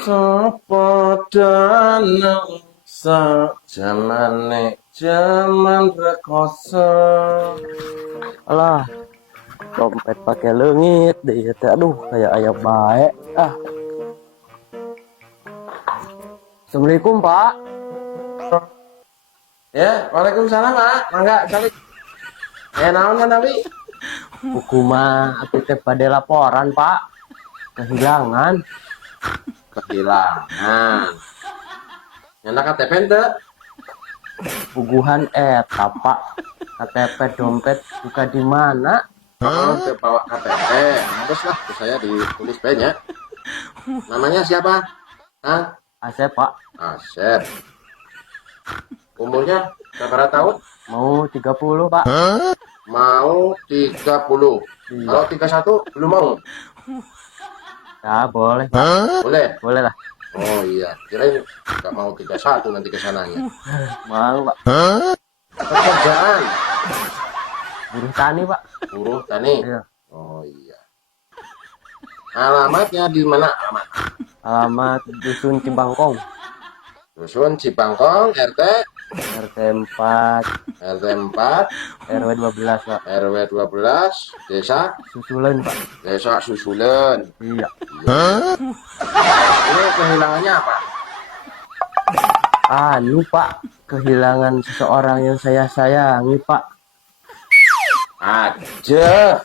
Sapa danang sajamane jaman rekoso. Alah, dompet pakai leungit deh ya teh. Aduh, kayak ayam baik. Assalamualaikum, Pak. Ya, waalaikumsalam, Pak. Mangga kali. Naon kan tapi? Hukuman atuh teh pada laporan, Pak. Kehilangan. Kehilangan. Nyana KTP ente? Puguhan Pak. KTP dompet buka di mana? Kalau udah bawa KTP, harus lah saya ditulis banyak. Namanya siapa? Hah? Asep, Pak. Asep. Umurnya berapa tahun? Mau 30, Pak. Mau 30. Kalau 31 belum mau? Ya, boleh, Pak. Boleh? Boleh lah. Oh iya, kirain nggak mau 31 nanti kesananya. Mau, Pak. Pekerjaan? Buruh tani, Pak. Buruh tani? Iya. Oh iya. Alamatnya di mana? Alamat? Alamat Dusun Cibangkong. Dusun Cibangkong, RT 4, RT 4, RW 12, Pak. RW 12, Desa Susulan, Pak. Desa Susulen. Iya. Ini kehilangannya apa? Pak. Kehilangan seseorang yang saya sayangi, Pak. Aja.